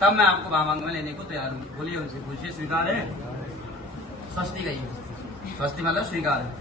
तब मैं आपको वामांग में लेने को तैयार हूँ। बोलिए उनसे, पूछिए स्वीकार है? स्वस्ति कहिए। स्वस्ति मतलब स्वीकार है।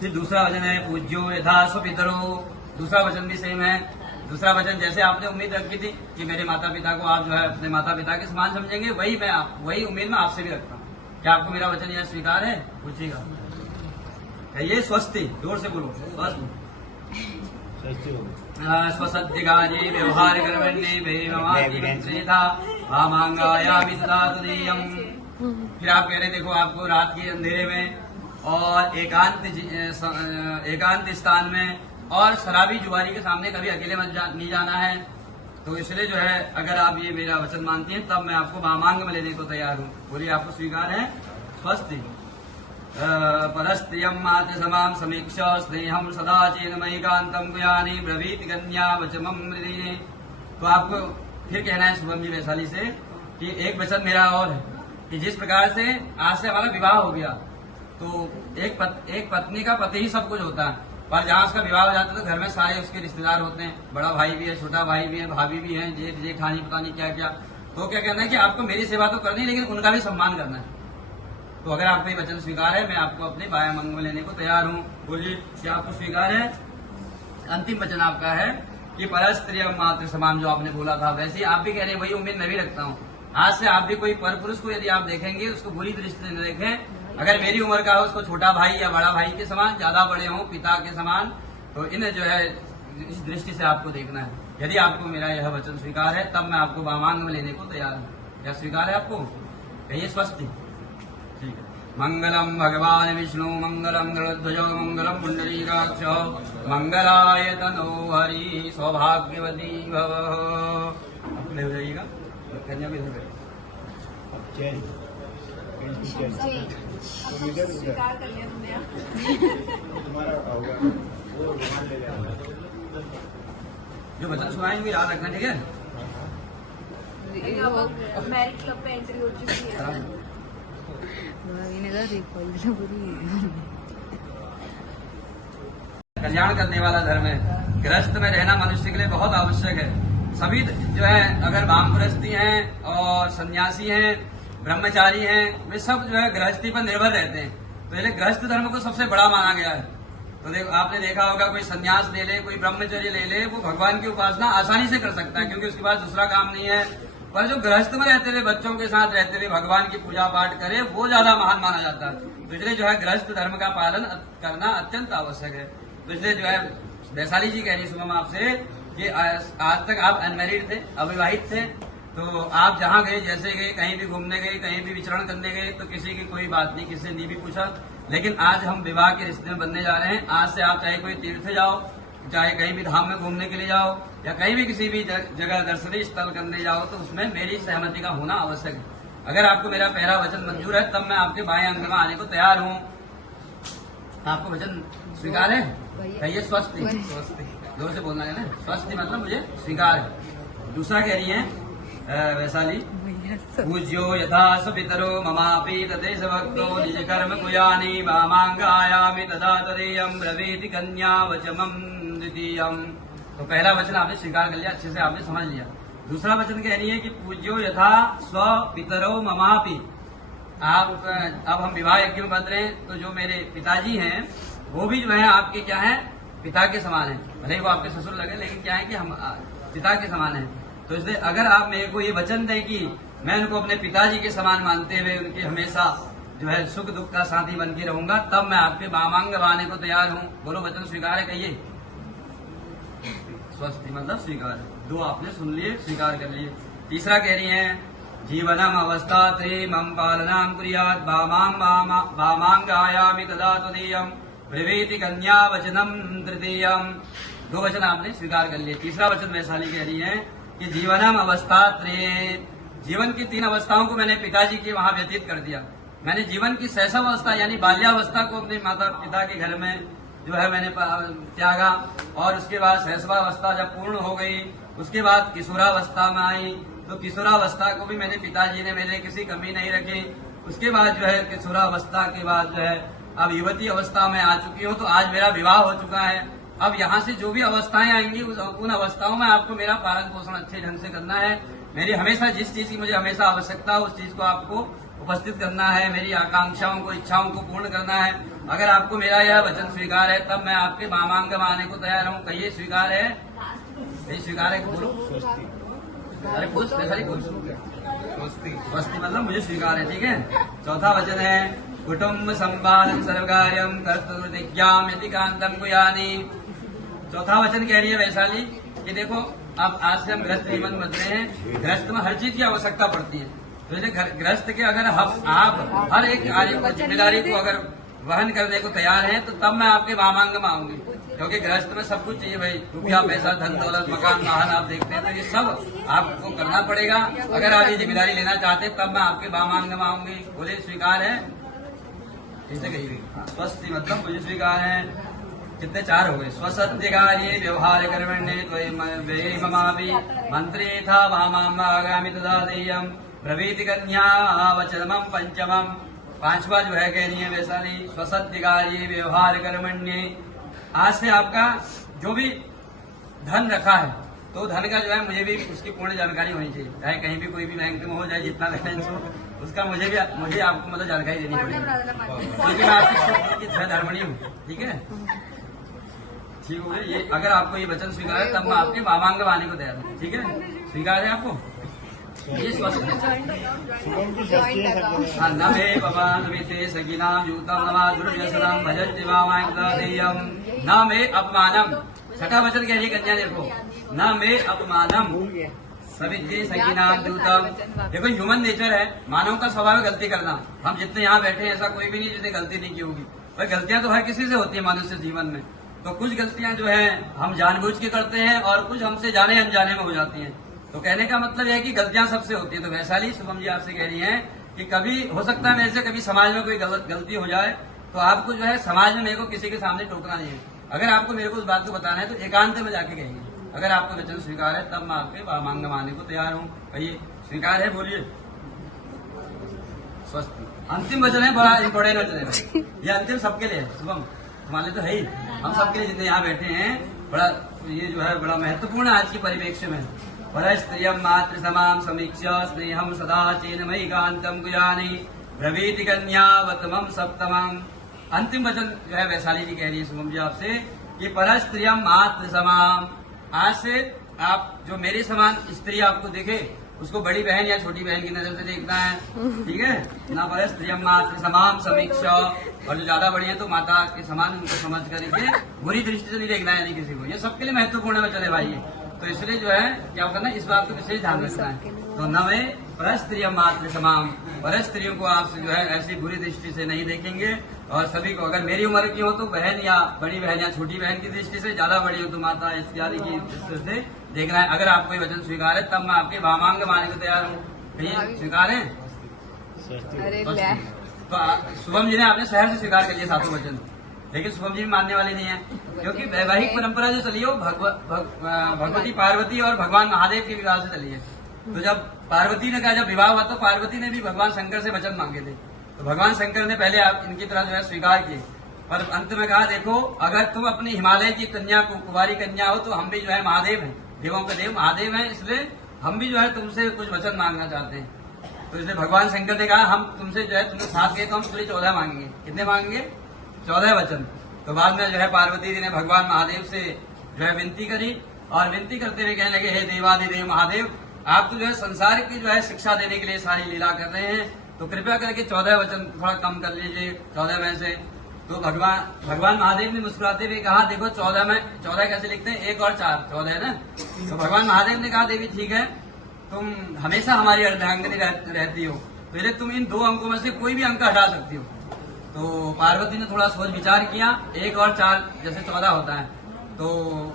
फिर दूसरा वचन है पूज्यो यथा स्वपितरो। दूसरा वचन भी सेम है। दूसरा वचन जैसे आपने उम्मीद रखी थी कि मेरे माता पिता को आप जो है अपने माता पिता के समान समझेंगे, वही उम्मीद मैं आपसे भी रखता हूँ। क्या आपको मेरा वचन यह स्वीकार है? पूछिएगा। कहिए स्वस्ति, जोर से बोलो स्वस्ति। स्वसद्धिगाजी व्यवहार कर्मण्ये वामांगायामि तदा तुदीयम्। फिर आप कह रहे देखो आपको रात के अंधेरे में और एकांत स्थान में और शराबी जुआरी के सामने कभी अकेले नहीं जाना है। तो इसलिए जो है अगर आप ये मेरा वचन मानती हैं तब मैं आपको वामांग में लेने को तैयार हूँ। बोलिए आपको स्वीकार है? स्वस्ति। परस्त्रियम मात्र समाम समीक्ष स्नेहम सदा चेन्मयिकांतम गुयानी ब्रवीत कन्या वचमम मृदिने। तो आपको फिर कहना है शुभम जी वैशाली से कि एक वचन मेरा और है कि जिस प्रकार से आज से हमारा विवाह हो गया तो एक पत्नी का पति ही सब कुछ होता है, पर जहाँ उसका विवाह हो जाता है तो घर में सारे उसके रिश्तेदार होते हैं, बड़ा भाई भी है, छोटा भाई भी है, भाभी भी है, जेठ जेठानी पता नहीं क्या क्या। तो क्या कहना है कि आपको मेरी सेवा तो करनी लेकिन उनका भी सम्मान करना है। तो अगर आपको ये वचन स्वीकार है मैं आपको अपने वामांग में लेने को तैयार हूँ। बोलिए क्या आपको स्वीकार है? अंतिम वचन आपका है कि परस्त्रियम मात्र समान, जो आपने बोला था वैसे आप भी कह रहे हैं, वही उम्मीद मैं भी रखता हूँ। आज से आप भी कोई पर पुरुष को यदि आप देखेंगे उसको बुरी दृष्टि से न देखें। अगर मेरी उम्र का हो उसको छोटा भाई या बड़ा भाई के समान, ज्यादा बड़े हों पिता के समान, तो इन्हें जो है इस दृष्टि से आपको देखना है। यदि आपको मेरा यह वचन स्वीकार है तब मैं आपको वामांग में लेने को तैयार हूँ। क्या स्वीकार है आपको? कहिए स्वस्ति। ठीक है। मंगलम भगवान विष्णु मंगलम गरुड़ध्वजो मंगलम पुंडरीकाक्ष मंगलाय तनो हरि सौभाग्यवती भव। अपने हो जाइएगा कन्या भी स्वीकार कर लिया तुमने। जो वचन सुनाएंगे याद रखना, ठीक है? मैरिज क्लब पे एंट्री हो चुकी है। कल्याण करने वाला धर्म है। गृहस्थ में रहना मनुष्य के लिए बहुत आवश्यक है। सभी जो है अगर वामप्रस्थी हैं और सन्यासी हैं, ब्रह्मचारी हैं, वे सब जो है गृहस्थी पर निर्भर रहते हैं। तो इसलिए गृहस्थ धर्म को सबसे बड़ा माना गया है। तो देखो आपने देखा होगा कोई सन्यास ले ले, कोई ब्रह्मचर्य ले ले, वो भगवान की उपासना आसानी से कर सकता है क्योंकि उसके पास दूसरा काम नहीं है। पर जो गृहस्थ में रहते हुए बच्चों के साथ रहते हुए भगवान की पूजा पाठ करे वो ज्यादा महान माना जाता है। तो इसलिए जो है गृहस्थ धर्म का पालन करना अत्यंत आवश्यक है। तो इसलिए जो है वैशाली जी कह रही सुबह आपसे कि आज तक आप अनमैरिड थे, अविवाहित थे, तो आप जहाँ गए जैसे गए, कहीं भी घूमने गए, कहीं भी विचरण करने गए तो किसी की कोई बात नहीं, किसी ने नहीं भी पूछा। लेकिन आज हम विवाह के रिश्ते में बनने जा रहे हैं। आज से आप चाहे कोई तीर्थ जाओ, चाहे कहीं भी धाम में घूमने के लिए जाओ या कहीं भी किसी भी जगह दर्शनीय स्थल करने जाओ तो उसमें मेरी सहमति का होना आवश्यक है। अगर आपको मेरा पहला वचन मंजूर है तब मैं आपके बाएं अंग में आने को तैयार हूँ। आपको वचन स्वीकार है? कहिए स्वस्ति। स्वस्ति जोर से बोलना है ना। स्वस्ति मतलब मुझे स्वीकार है। दूसरा कह रही है वैशाली, पूज्यो यथा सुपितरो ममापि तदेश भक्तो निज कर्म कुयानि वामांगायामि तदा तदेयम् ब्रवीति कन्या वचमम् द्वितीयम्। तो पहला वचन आपने स्वीकार कर लिया, अच्छे से आपने समझ लिया। दूसरा वचन कह रही है कि पूज्यो यथा स्वपितरो ममापि। आप अब हम विवाह यज्ञ में बन रहे हैं तो जो मेरे पिताजी हैं वो भी जो है आपके क्या है, पिता के समान है। भले ही वो आपके ससुर लगे लेकिन क्या है कि हम पिता के समान है। तो इसलिए अगर आप मेरे को ये वचन दें कि मैं उनको अपने पिताजी के समान मानते हुए उनके हमेशा जो है सुख दुख का साथी बन के रहूंगा तब मैं आपके वामांग आने को तैयार हूँ। बोलो वचन स्वीकार है? कहिए स्वस्ति मतलब स्वीकार। दो आपने सुन लिए, स्वीकार कर लिए। तीसरा कह रही है जीवनम अवस्था त्रीमं पालनां कुर्यात् वामांगायामि तदा तदीयम् ब्रवीति कन्या वचनम तृतीयम्। दो वचन आपने स्वीकार कर लिए। तीसरा वचन वैशाली कह रही है कि जीवनम अवस्था त्रय, जीवन की 3 अवस्थाओं को मैंने पिताजी के वहां व्यतीत कर दिया। मैंने जीवन की शैशव अवस्था यानी बाल्यावस्था को अपने माता पिता के घर में जो है मैंने त्यागा और उसके बाद शैशवावस्था जब पूर्ण हो गई उसके बाद किशोरावस्था में आई तो किशोरावस्था को भी मैंने पिताजी ने मेरे किसी कमी नहीं रखी। उसके बाद जो है किशोरावस्था के बाद जो है अब युवती अवस्था में आ चुकी हूँ तो आज मेरा विवाह हो चुका है। अब यहाँ से जो भी अवस्थाएं आएंगी उन अवस्थाओं में आपको मेरा पालन पोषण अच्छे ढंग से करना है। मेरी हमेशा जिस चीज की मुझे हमेशा आवश्यकता हो उस चीज को आपको उपस्थित करना है, मेरी आकांक्षाओं को, इच्छाओं को पूर्ण करना है। अगर आपको मेरा यह वचन स्वीकार है तब मैं आपके वामांगम आने को तैयार हूँ। कहिए स्वीकार है? यही स्वीकार है, बोलो। अरे पूछ, खाली पूछ। स्वस्ति मतलब मुझे स्वीकार है, ठीक है। चौथा वचन है कुटुम्ब संपादन सर्वकार्यम कर्तव्यम यदि कांतम कुयानी। चौथा वचन कह रही है वैशाली कि देखो अब आज से हम गृहस्थ जीवन बन रहे हैं, गृहस्थ में हर चीज की आवश्यकता पड़ती है। तो गृहस्थ के अगर आप हर एक कार्य को, जिम्मेदारी को अगर वहन करने को तैयार हैं तो तब मैं आपके वामांग में आऊंगी, क्योंकि गृहस्थ में सब कुछ चाहिए भाई, रुपया पैसा धन दौलत मकान वाहन आप देखते हैं, तो ये सब आपको करना पड़ेगा। अगर आप ये जिम्मेदारी लेना चाहते हैं तब मैं आपके वामांग में आऊंगी। बोले स्वीकार है? इसे कहिए स्वस्ति मतलब मुझे स्वीकार है। कितने? 4 हो गए। स्वसत्य कार्ये व्यवहार कर्मण्ये ममापि मंत्री था वामाम आगामी तदा देयम प्रवीति कन्या वचनम पंचमम। 5वां जो है कह रही है वैशाली स्वसत्य कार्ये व्यवहार कर्मण्ये। आज से आपका जो भी धन रखा है तो धन का जो है मुझे भी उसकी पूर्ण जानकारी होनी चाहिए, चाहे कहीं भी कोई भी बैंक में हो जाए, जितना बैलेंस हो उसका मुझे आपको मतलब जानकारी देनी पड़ेगी, क्योंकि मैं आपकी धर्मणी हूँ, ठीक है। ठीक हो गया ये। अगर आपको ये वचन स्वीकार है तब मैं आपके वामांग आने को तैयार हूँ, ठीक है। स्वीकार है आपको? ये न मे पवन विते सखिनाम युक्तम नमा दुर्व्यसनम भजन्ति वामांगदेयम न मे अपमानम। छठा वचन कह रही है कन्या, देखो न मे अपमानम सविद्ये सखिनाम युक्तम। देखो ह्यूमन नेचर है, मानव का स्वभाव है गलती करना। हम जितने यहाँ बैठे हैं ऐसा कोई भी नहीं जिसने गलती नहीं की होगी, पर गलतियां तो हर किसी से होती है मनुष्य जीवन में। तो कुछ गलतियां जो है हम जानबूझ के करते हैं और कुछ हमसे जाने अनजाने में हो जाती हैं। तो कहने का मतलब यह है कि गलतियां सबसे होती है। तो वैशाली शुभम जी आपसे कह रही हैं कि कभी हो सकता है मेरे से कभी समाज में कोई गलती हो जाए तो आपको जो है समाज में मेरे को किसी के सामने टोकना नहीं है। अगर आपको मेरे को उस बात को बताना है तो एकांत में जाके कहेंगे। अगर आपको वचन स्वीकार है तब मैं आपके वामांग आने को तैयार हूँ। कहिए स्वीकार है? बोलिए स्वस्थ। अंतिम वचन है, बड़ा इंपॉर्टेंट वचन है ये, अंतिम सबके लिए है। शुभम हमारे तो है ही, हम सबके लिए जितने यहाँ बैठे हैं, बड़ा ये जो है बड़ा महत्वपूर्ण आज के परिप्रेक्ष्य में। परस्त्रियम मातृ समाम समीक्ष्य स्नेहम सदा चेन्मयी कांतम गुयानी ब्रवीति कन्यावतमम सप्तमम। अंतिम वचन जो है वैशाली जी कह रही है शुभम जी आपसे कि परस्त्रियम मातृ समाम। आज से आप जो मेरे समान स्त्री आपको दिखे उसको बड़ी बहन या छोटी बहन की नजर से देखना है, ठीक है ना। परस्त्रियम मातृ समाम समीक्षा, और जो ज्यादा बड़ी है तो माता के समान उनको समझ कर इसे बुरी दृष्टि से नहीं देखना है किसी को। ये सबके लिए महत्वपूर्ण वचन है भाई। तो इसलिए जो है क्या करना है, इस बात को विशेष ध्यान रखना है। तो नवे परस्त्रियम मातृ समाम, पर स्त्रियों को आप जो है ऐसी बुरी दृष्टि से नहीं देखेंगे। और सभी को अगर मेरी उम्र की हो तो बहन या बड़ी बहन या छोटी बहन की दृष्टि से, ज्यादा बड़ी हो तो माता इत्यादि की दृष्टि से देखना है। अगर आपको ये वचन स्वीकार है तब मैं आपके वामांग माने को तैयार हूँ। कहिए स्वीकार है? तो शुभम जी ने आपने शहर से स्वीकार कर लिया सातों वचन, लेकिन शुभम जी भी मानने वाले नहीं है, क्योंकि वैवाहिक परंपरा जो चली है वो भगवती पार्वती और भगवान महादेव के विवाह से चली है। तो जब पार्वती ने कहा, जब विवाह हुआ तो पार्वती ने भी भगवान शंकर से वचन मांगे थे, तो भगवान शंकर ने पहले इनकी तरह जो है स्वीकार किए, और अंत में कहा देखो अगर तुम अपनी हिमालय की कन्या को, कुमारी कन्या हो, तो हम भी जो है महादेव हैं, देवों के देव महादेव हैं, इसलिए हम भी जो है तुमसे कुछ वचन मांगना चाहते हैं। तो इसलिए भगवान शंकर ने कहा हम तुमसे जो है तुमने साथ गए तो हम तुझे 14 मांगेंगे। कितने मांगेंगे? 14 वचन। तो बाद में जो है पार्वती जी ने भगवान महादेव से जो है विनती करी, और विनती करते हुए कहने लगे हे देवादिदेव महादेव, आप तो जो है संसार की जो है शिक्षा देने के लिए सारी लीला कर रहे हैं, तो कृपया करके 14 वचन थोड़ा कम कर लीजिए 14 में से। तो भगवान महादेव ने मुस्कुराते हुए कहा देखो 14 में 14 कैसे लिखते हैं, 1 और 4 14 है ना। तो भगवान महादेव ने कहा देवी ठीक है, तुम हमेशा हमारी अर्धांगिनी रहती हो, तो इसलिए तुम इन 2 अंकों में से कोई भी अंक हटा सकती हो। तो पार्वती ने थोड़ा सोच विचार किया, 1 और 4 जैसे 14 होता है। तो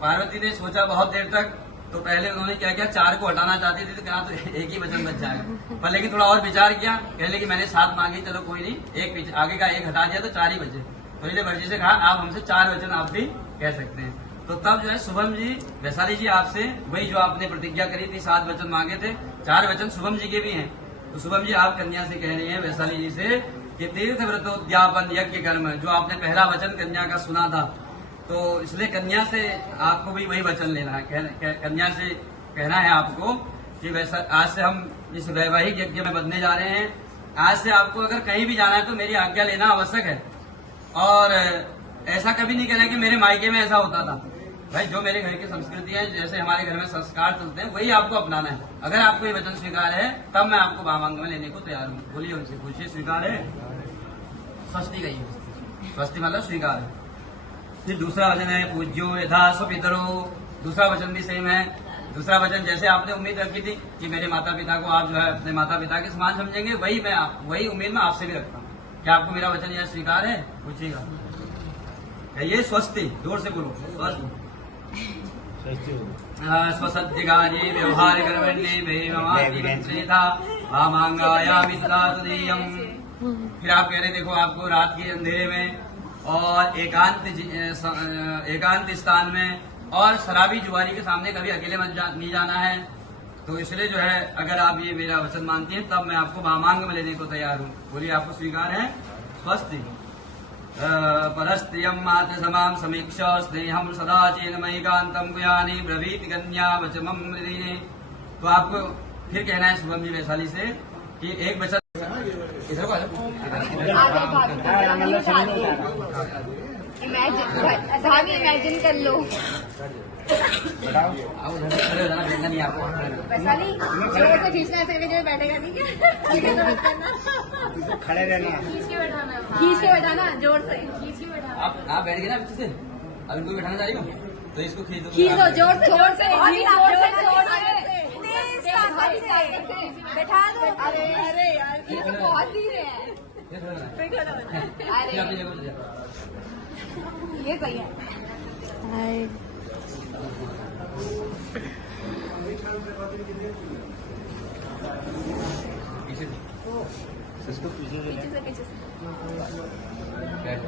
पार्वती ने सोचा बहुत देर तक, तो पहले उन्होंने क्या किया, 4 को हटाना चाहती थी तो कहा तो एक ही वचन बच जाएगा, पर लेकिन थोड़ा और विचार किया, कहले कि मैंने 7 मांगी, चलो कोई नहीं, एक आगे का 1 हटा दिया तो 4 ही बचे। तो इसलिए मर्जी से कहा आप हमसे 4 वचन आप भी कह सकते हैं। तो तब जो है शुभम जी, वैशाली जी आपसे वही जो आपने प्रतिज्ञा करी थी, 7 वचन मांगे थे, 4 वचन शुभम जी के भी हैं। तो शुभम जी आप कन्या से कह रही हैं वैशाली जी से कि तीर्थ व्रतोद्यापन यज्ञ कर्म, जो आपने पहला वचन कन्या का सुना था, तो इसलिए कन्या से आपको भी वही वचन लेना है। कन्या से कहना है आपको कि वैसा आज से हम इस वैवाहिक यज्ञ में बदलने जा रहे हैं। आज से आपको अगर कहीं भी जाना है तो मेरी आज्ञा लेना आवश्यक है। और ऐसा कभी नहीं कहना कि मेरे मायके में ऐसा होता था। भाई जो मेरे घर की संस्कृति है, जैसे हमारे घर में संस्कार चलते हैं, वही आपको अपनाना है। अगर आपको ये वचन स्वीकार है तब मैं आपको वामांग में लेने को तैयार हूँ। बोलिए उनसे, पूछिए स्वीकार है? स्वस्ति कहिए। स्वस्ति मतलब स्वीकार है। फिर दूसरा वचन है पूज्यो यथा सुपितरो। दूसरा वचन भी सेम है। दूसरा वचन जैसे आपने उम्मीद रखी थी कि मेरे माता पिता को आप जो है अपने माता पिता के समान समझेंगे, वही उम्मीद मैं आपसे भी रखता हूँ। क्या आपको मेरा वचन यह स्वीकार है? पूछिएगा। कहिए स्वस्ति, जोर से बोलो स्वस्ति। स्वसत्यगारी व्यवहार कर्मण्ये वामांगायामि सदा तदीयम्। फिर आप कह रहे देखो आपको रात के अंधेरे में और एकांत स्थान में और शराबी जुआरी के सामने कभी अकेले नहीं जाना है। तो इसलिए जो है अगर आप ये मेरा वचन मानती हैं तब मैं आपको वामांग में लेने को तैयार हूँ। बोलिए आपको स्वीकार है? स्वस्ति। परस्त्रियम मात्र समाम समीक्ष स्नेहम सदा चेन्मयिकांतम गुयानी ब्रवीत कन्या वचमम मृदिने। तो आपको फिर कहना है शुभम जी वैशाली से कि एक वचन इधर को इमेजिन कर लो। नहीं आपको वैशाली जोर से खींचना, ऐसे करके जो बैठेगा नहीं क्या? खड़े रहना, खींच के बैठाना, जोर से खींच के बैठाना। आप बैठ गए ना पीछे से, अब इनको बैठाना चाह रही हो तो इसको खींच दो। खींच दो, जोर से जोर से बैठा दो। अरे अरे यार ये तो बहुत धीरे है। अरे ये सही है। इसको पीछे से पीछे से बैठ।